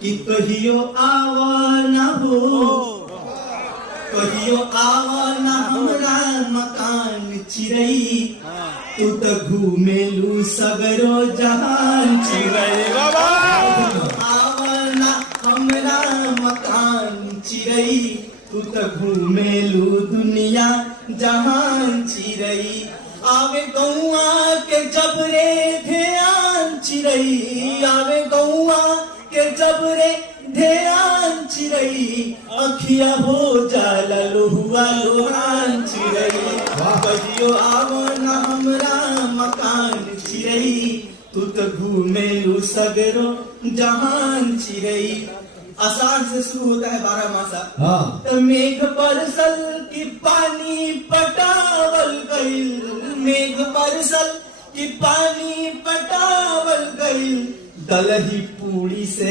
कि कहियो आवा ना हो, कहियो आवा ना हमरा मकान चिरई, तू तो घूमेलू सगरो जहान चिरई। आवा ना हमरा मकान चिरई, तू तो घूमेलू दुनिया जहान चिरई। आवे गौआ के जबरे ध्यान चिरई, आवे गौआ के जबरे ध्यान चिरई, अखिया हो जाला लोहुआ लोहान चिरई। कहियो आवो ना हमरा मकान चिरई, तू तो घूमेलू सगरो जहान चिरई। आषाढ़ से शुरू होता है 12 मासा। तो मेघ बरसल की पानी पटावल गईल, मेघ बरसल की पानी पटावल गईल, दलही पूरी से